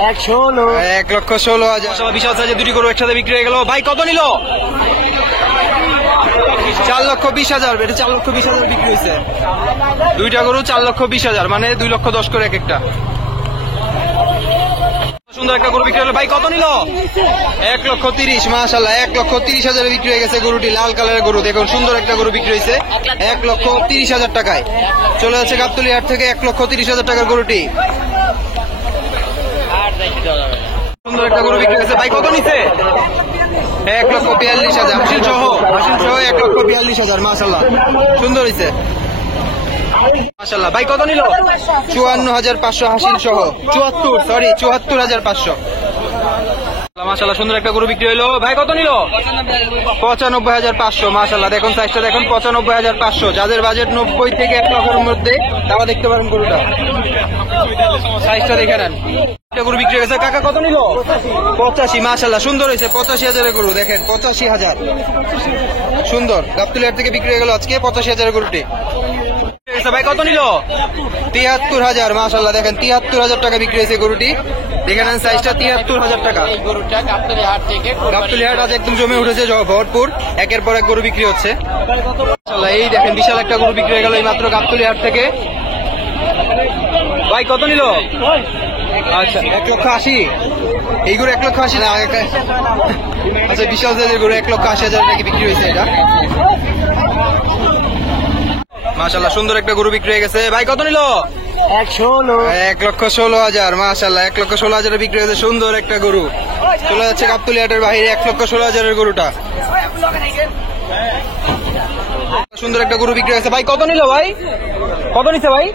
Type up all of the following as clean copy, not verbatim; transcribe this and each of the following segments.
1,16,000। বিশাল সাইজের দুটি গরু একসাথে বিক্রি হয়ে গেল। ভাই কত নিল? 4,20,000। এটা 4,20,000 বিক্রি হয়েছে। দুইটা গরু 4,20,000, মানে 2,10,000 করে এক একটা। সুন্দর একটা গরু বিক্রি হলো। ভাই কত নিল? 1,30,000। মাশাআল্লাহ, 1,30,000 বিক্রি হয়ে গেছে গরুটি। লাল কালারের গরু, দেখুন সুন্দর একটা গরু বিক্রি হয়েছে 1,30,000 টাকায়। চলে যাচ্ছে গাবতলী হাট থেকে 1,30,000 টাকার গরুটি। সুন্দর একটা গরু বিক্রি হয়েছে। ভাই কত নিছে? 1,42,000। হাসিল সহ 1,42,000। মাশাআল্লাহ, সুন্দর হয়েছে। মাশাআল্লাহ, ভাই কত নিল? 54,500 হাসিল সহ। 74,500। মাশাআল্লাহ, সুন্দর একটা গরু বিক্রি হইলো। ভাই কত নিল? 95,500। মাশাআল্লাহ, দেখুন সাইজটা দেখুন, 95,500। যাদের বাজেট 90 থেকে 1 লাখের মধ্যে তারা দেখতে পারেন গরুটা। সাইজটা দেখে নেন। একটা গরু বিক্রি হয়েছে। কাকা কত নিল? 85। মাশাআল্লাহ, সুন্দর হয়েছে। 85,000 গরু, দেখেন 85,000। সুন্দর। গাবতলী হাট থেকে বিক্রি হয়ে গেল আজকে 85,000 গরুটি। ভাই কত নিল? 73,000। মাশাআল্লাহ, দেখেন 73,000 টাকা বিক্রি হয়েছে গরুটি। দেখে নেন সাইজটা, 73,000 টাকা। গাবতলী হাট আজ একদম জমে উঠেছে, ভরপুর। একের পর এক গরু বিক্রি হচ্ছে। মাশাআল্লাহ, এই দেখেন বিশাল একটা গরু বিক্রি হয়ে গেল এই মাত্র গাবতলী হাট থেকে। ভাই কত নিল? আচ্ছা, 1,80,000। এই গরু 1,80,000 না? আচ্ছা, বিশাল সাইজের গরু 1,80,000 টাকা বিক্রি হয়েছে এটা। মাশাআল্লাহ, সুন্দর একটা গরু বিক্রি হয়ে গেছে। ভাই কত নিল? 1,16,000। মাশাআল্লাহ, 1,16,000 বিক্রি হয়েছে। সুন্দর একটা গরু। চলে যাচ্ছে গাবতলী হাটের বাইরে 1,16,000 গরুটা। সুন্দর একটা গরু বিক্রি হয়েছে। ভাই কত নিল? ভাই কত নিচ্ছে? ভাই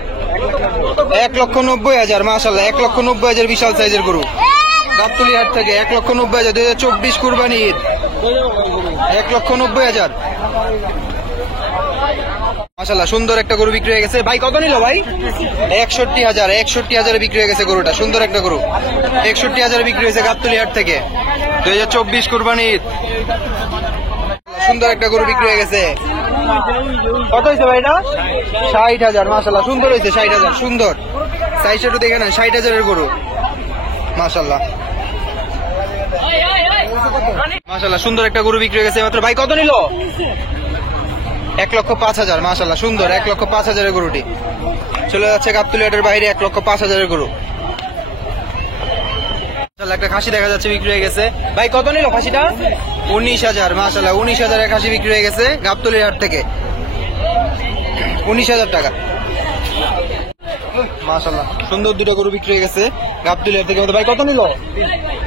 1,90,000। মাশাআল্লাহ, 1,90,000 বিশাল সাইজের গরু গাবতলী হাট থেকে। 1,90,000। 2024 কুরবানি ঈদ। 1,90,000। মাশাআল্লাহ, সুন্দর একটা গরু বিক্রি হয়ে গেছে। ভাই কত নিল? ভাই 61,000। 61,000 বিক্রি হয়ে গেছে গরুটা। সুন্দর একটা গরু 61,000 বিক্রি হয়েছে গাবতলী হাট থেকে। 2024 কুরবানি ঈদ। সুন্দর একটা গরু বিক্রি হয়ে গেছে। কত হয়েছে ভাই এটা? 60,000। মাশাআল্লাহ, সুন্দর হয়েছে। 60,000। সুন্দর সাইজটা একটু দেখে নেন। 60,000 গরু। মাশাআল্লাহ, মাশাআল্লাহ, সুন্দর একটা গরু বিক্রি হয়ে গেছে মাত্র। ভাই কত নিল? 1,05,000। মাশাআল্লাহ, সুন্দর 1,05,000 গরুটি। চলে যাচ্ছে গাবতলী হাটের বাইরে 1,05,000 গরু। একটা খাসি দেখা যাচ্ছে বিক্রি হয়ে গেছে। ভাই কত নিল খাসিটা? 19,000। মাশাআল্লাহ, 19,000 খাসি বিক্রি হয়ে গেছে গাবতলী হাট থেকে। 19,000 টাকা। মাশাআল্লাহ, সুন্দর দুটো গরু বিক্রি হয়ে গেছে গাবতলী হাট থেকে। ভাই কত নিল?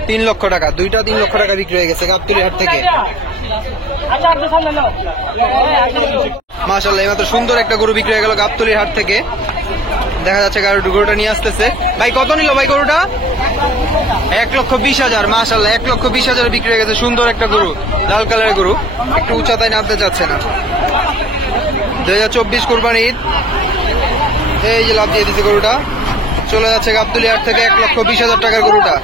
3 লক্ষ টাকা। দুইটা 3 লক্ষ টাকা বিক্রি হয়ে গেছে গাবতলী হাট থেকে। মাশাআল্লাহ, এইমাত্র সুন্দর একটা গরু বিক্রি হয়ে গেল গাবতলী হাট থেকে। দেখা যাচ্ছে গরুটা নিয়ে আসতেছে। ভাই কত নিল? ভাই গরুটা 1,20,000। মাশাআল্লাহ, 1,20,000 বিক্রি হয়ে গেছে। সুন্দর একটা গরু, লাল কালারের গরু। একটু উচ্চতায় নামতে চাচ্ছে না। 2024 কুরবানি ঈদ। এই যে লাভ দিয়ে দিচ্ছে গরুটা। চলে যাচ্ছে গাবতলী হাট থেকে 1,20,000 টাকার গরুটা।